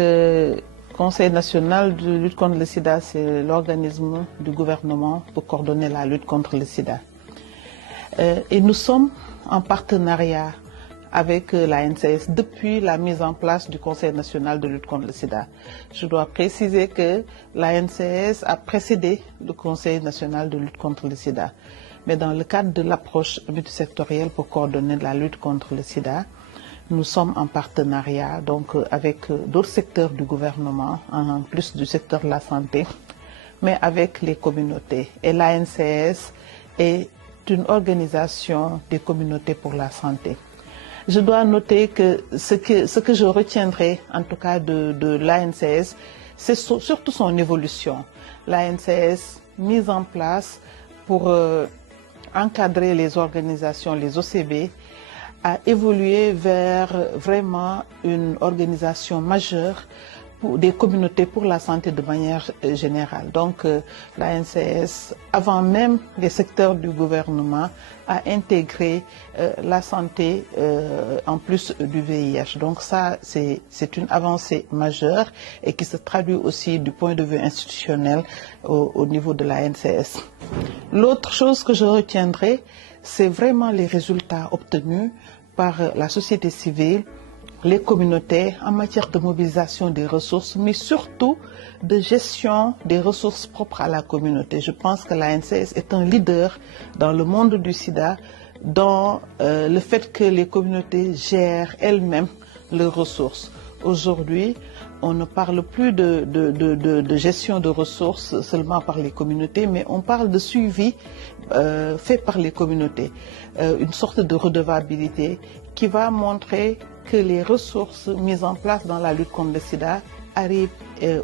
Le Conseil national de lutte contre le sida, c'est l'organisme du gouvernement pour coordonner la lutte contre le sida. Et nous sommes en partenariat avec l'ANCS depuis la mise en place du Conseil national de lutte contre le sida. Je dois préciser que l'ANCS a précédé le Conseil national de lutte contre le sida. Mais dans le cadre de l'approche multisectorielle pour coordonner la lutte contre le sida, nous sommes en partenariat donc avec d'autres secteurs du gouvernement, en plus du secteur de la santé, mais avec les communautés. Et l'ANCS est une organisation des communautés pour la santé. Je dois noter que ce que je retiendrai, en tout cas de l'ANCS, c'est surtout son évolution. L'ANCS, mise en place pour encadrer les organisations, les OCB, a évolué vers vraiment une organisation majeure pour des communautés pour la santé de manière générale. Donc l'ANCS, avant même les secteurs du gouvernement, a intégré la santé en plus du VIH. Donc ça, c'est une avancée majeure et qui se traduit aussi du point de vue institutionnel au niveau de l'ANCS. L'autre chose que je retiendrai, c'est vraiment les résultats obtenus par la société civile, les communautés en matière de mobilisation des ressources, mais surtout de gestion des ressources propres à la communauté. Je pense que l'ANCS est un leader dans le monde du sida, dans le fait que les communautés gèrent elles-mêmes leurs ressources. Aujourd'hui, on ne parle plus de gestion de ressources seulement par les communautés, mais on parle de suivi fait par les communautés. Une sorte de redevabilité qui va montrer que les ressources mises en place dans la lutte contre le sida arrivent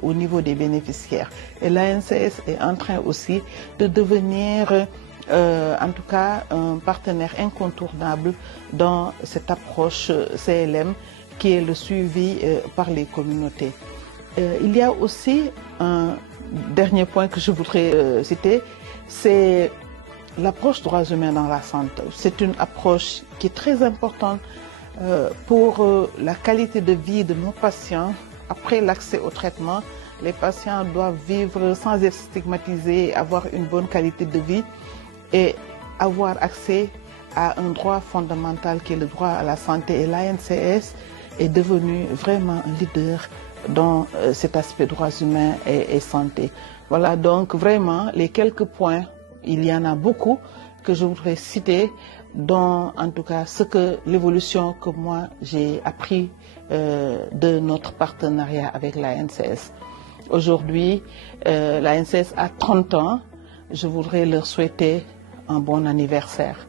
au niveau des bénéficiaires. Et l'ANCS est en train aussi de devenir, en tout cas, un partenaire incontournable dans cette approche CLM qui est le suivi par les communautés. Il y a aussi un dernier point que je voudrais citer, c'est l'approche droits humains dans la santé. C'est une approche qui est très importante pour la qualité de vie de nos patients. Après l'accès au traitement, les patients doivent vivre sans être stigmatisés, avoir une bonne qualité de vie et avoir accès à un droit fondamental qui est le droit à la santé. Et l'ANCS est devenu vraiment un leader dans cet aspect droits humains et santé. Voilà donc vraiment les quelques points, il y en a beaucoup que je voudrais citer, dont en tout cas l'évolution que moi j'ai appris de notre partenariat avec l'ANCS. Aujourd'hui, l'ANCS a 30 ans, je voudrais leur souhaiter un bon anniversaire.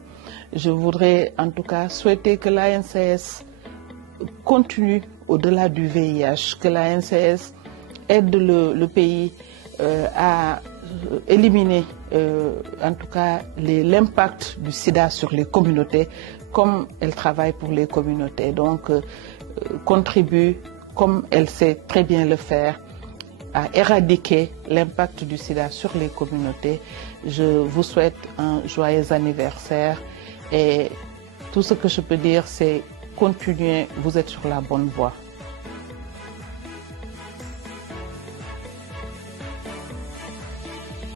Je voudrais en tout cas souhaiter que l'ANCS continue au-delà du VIH, que l'ANCS aide le pays à éliminer en tout cas l'impact du sida sur les communautés, comme elle travaille pour les communautés. Donc contribue, comme elle sait très bien le faire, à éradiquer l'impact du sida sur les communautés. Je vous souhaite un joyeux anniversaire et tout ce que je peux dire, c'est continuez, vous êtes sur la bonne voie.